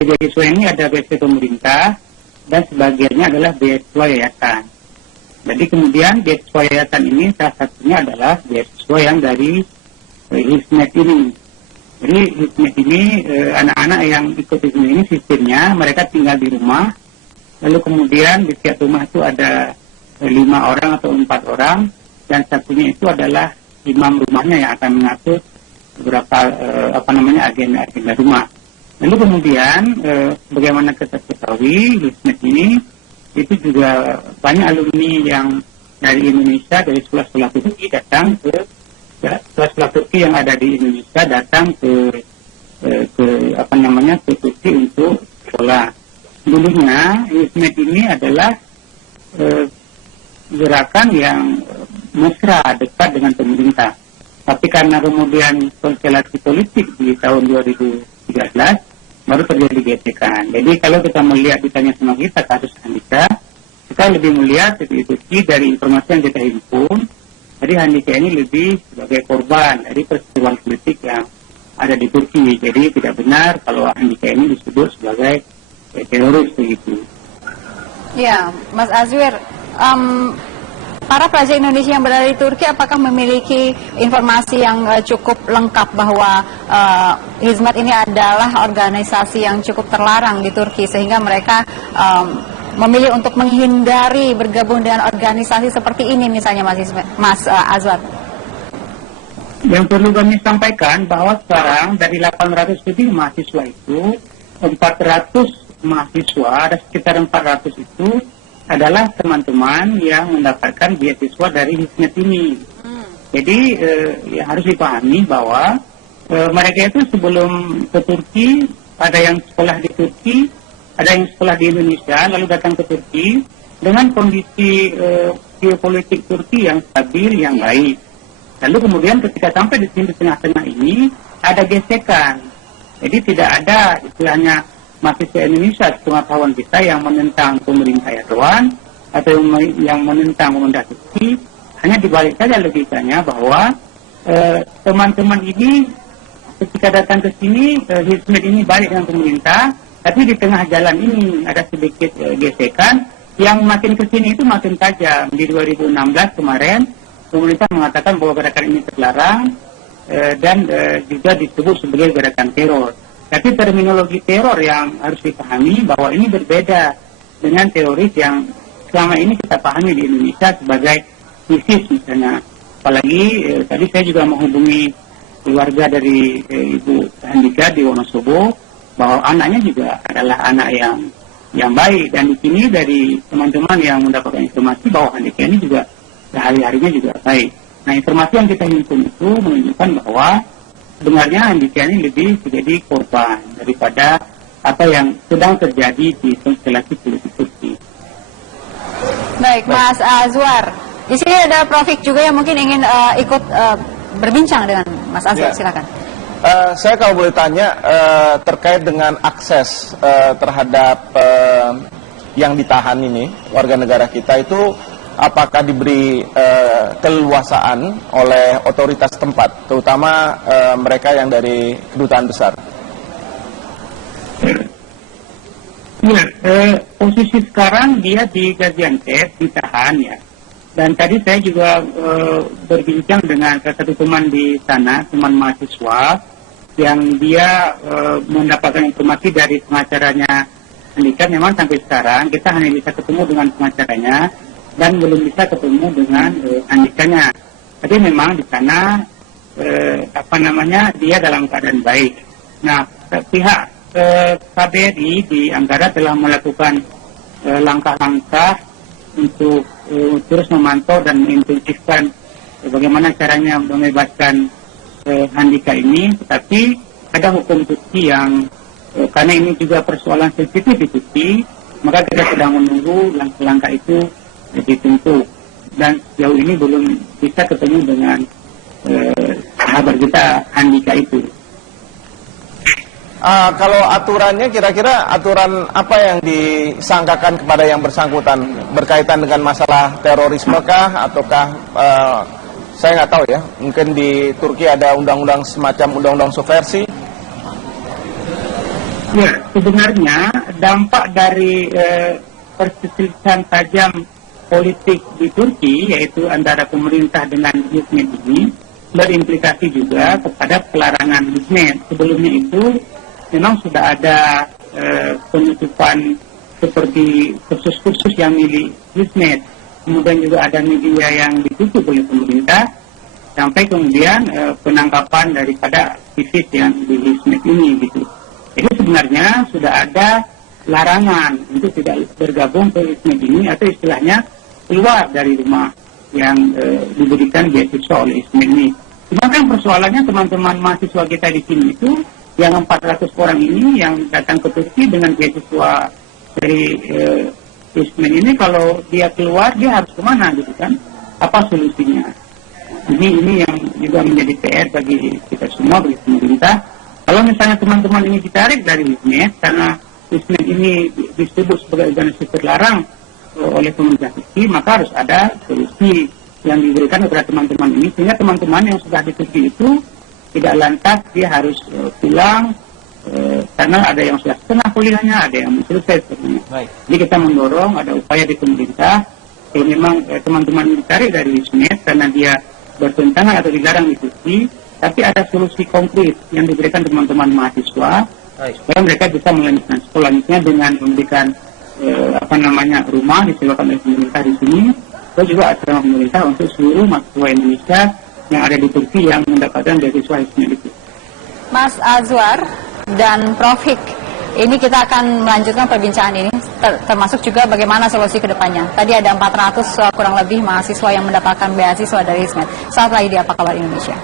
beasiswa ini ada beasiswa pemerintah dan sebagiannya adalah beasiswa yayasan. Jadi kemudian beasiswa yayasan ini salah satunya adalah beasiswa yang dari Hizmet ini. Jadi Hizmet ini anak-anak yang ikut Hizmet ini sistemnya mereka tinggal di rumah, lalu kemudian di setiap rumah itu ada 5 orang atau 4 orang, dan satunya itu adalah imam rumahnya yang akan mengatur beberapa agenda rumah. Lalu kemudian bagaimana kita ketahui Hizmet ini itu juga banyak alumni yang dari Indonesia, dari sekolah-sekolah Turki datang ke sekolah-sekolah Turki yang ada di Indonesia datang ke Turki untuk sekolah. Dulunya Hizmet ini adalah gerakan yang mesra dekat dengan pemerintah. Tapi karena kemudian konstelasi politik di tahun 2013 baru terjadi gesekan. Jadi kalau kita melihat ditanya sama kita kasus Handika, kita lebih melihat di Turki dari informasi yang kita himpun. Jadi Handika ini lebih sebagai korban dari peristiwa politik yang ada di Turki. Jadi tidak benar kalau Handika ini disebut sebagai teroris begitu. Ya, Mas Azwir, para pelajar Indonesia yang berada di Turki apakah memiliki informasi yang cukup lengkap bahwa Hizmet ini adalah organisasi yang cukup terlarang di Turki sehingga mereka memilih untuk menghindari bergabung dengan organisasi seperti ini misalnya Mas Azwar? Yang perlu kami sampaikan bahwa sekarang dari 800 lebih mahasiswa itu 400 mahasiswa, ada sekitar 400 itu adalah teman-teman yang mendapatkan beasiswa dari Hizmet ini. Jadi ya harus dipahami bahwa mereka itu sebelum ke Turki, ada yang sekolah di Turki, ada yang sekolah di Indonesia, lalu datang ke Turki dengan kondisi geopolitik Turki yang stabil, yang baik. Lalu kemudian ketika sampai di sini tengah-tengah ini ada gesekan. Jadi tidak ada istilahnya mahasiswa Indonesia sepengetahuan kita yang menentang pemerintah Erdogan atau yang menentang pemerintah Turki. Hanya dibalik saja logikanya bahwa teman-teman ini ketika datang ke sini, Hizmet ini balik dengan pemerintah, tapi di tengah jalan ini ada sedikit gesekan yang makin ke sini itu makin tajam. Di 2016 kemarin pemerintah mengatakan bahwa gerakan ini terlarang dan juga disebut sebagai gerakan teror. Tapi terminologi teror yang harus dipahami bahwa ini berbeda dengan teroris yang selama ini kita pahami di Indonesia sebagai ISIS misalnya. Apalagi tadi saya juga menghubungi keluarga dari Ibu Handika di Wonosobo bahwa anaknya juga adalah anak yang baik, dan di sini dari teman-teman yang mendapatkan informasi bahwa Handika ini juga sehari-harinya juga baik. Nah, informasi yang kita himpun itu menunjukkan bahwa sebenarnya Handika ini lebih menjadi korban daripada apa yang sedang terjadi di konstelasi politik Turki. Baik, Mas Azwar. Di sini ada Prof. juga yang mungkin ingin ikut berbincang dengan Mas Azwar. Ya. Silakan. Saya kalau boleh tanya terkait dengan akses terhadap yang ditahan ini, warga negara kita itu apakah diberi keleluasaan oleh otoritas tempat, terutama mereka yang dari kedutaan besar? Ya, posisi sekarang dia di Gaziantep, ditahan ya. Dan tadi saya juga berbincang dengan salah satu teman di sana, teman mahasiswa, yang dia mendapatkan informasi dari pengacaranya Handika. Memang sampai sekarang kita hanya bisa ketemu dengan pengacaranya dan belum bisa ketemu dengan Handikanya. Tapi memang di sana dia dalam keadaan baik. Nah, pihak KBRI di Ankara telah melakukan langkah-langkah untuk terus memantau dan mengintensifkan bagaimana caranya membebaskan Handika ini. Tetapi ada hukum Turki yang karena ini juga persoalan sensitif di Turki, maka kita sedang menunggu langkah-langkah itu ditempuh, dan sejauh ini belum bisa ketemu dengan sahabat kita Handika itu. Kalau aturannya, kira-kira aturan apa yang disangkakan kepada yang bersangkutan berkaitan dengan masalah terorisme kah, ataukah saya nggak tahu ya, mungkin di Turki ada undang-undang semacam undang-undang subversi? Ya, sebenarnya dampak dari perselisihan tajam politik di Turki, yaitu antara pemerintah dengan Hizmet ini, berimplikasi juga kepada pelarangan Hizmet. Sebelumnya itu memang sudah ada penutupan seperti kursus-kursus yang milik Hizmet. Kemudian juga ada media yang ditutup oleh pemerintah, sampai kemudian penangkapan daripada aktivis yang di Hizmet ini gitu. Jadi sebenarnya sudah ada larangan untuk tidak bergabung ke Hizmet ini, atau istilahnya keluar dari rumah yang diberikan beasiswa oleh Hizmet ini. Cuma kan persoalannya teman-teman mahasiswa kita di sini itu yang 400 orang ini yang datang ke Turki dengan beasiswa dari Hizmet ini, kalau dia keluar dia harus kemana gitu kan? Apa solusinya? Ini yang juga menjadi PR bagi kita semua, bagi pemerintah. Kalau misalnya teman-teman ini ditarik dari Hizmet karena Hizmet ini disebut sebagai organisasi terlarang oleh pemerintah Turki, maka harus ada solusi yang diberikan kepada teman-teman ini, sehingga teman-teman yang sudah di Turki itu tidak lantas dia harus pulang karena ada yang sudah setengah kuliahnya, ada yang selesai sebenarnya. Jadi kita mendorong ada upaya di pemerintah, kalau memang teman-teman ini ditarik dari Hizmet karena dia bertentangan atau dilarang di Turki, tapi ada solusi konkret yang diberikan teman-teman mahasiswa supaya mereka bisa melanjutkan sekolahnya dengan memberikan rumah disediakan oleh pemerintah di sini, atau juga asrama pemerintah untuk seluruh mahasiswa Indonesia yang ada di Turki yang mendapatkan beasiswa Hizmet itu. Mas Azwar dan Prof. Hik, ini kita akan melanjutkan perbincangan ini, termasuk juga bagaimana solusi ke depannya. Tadi ada 400 kurang lebih mahasiswa yang mendapatkan beasiswa dari Hizmet. Saat lagi di Apa Kabar Indonesia.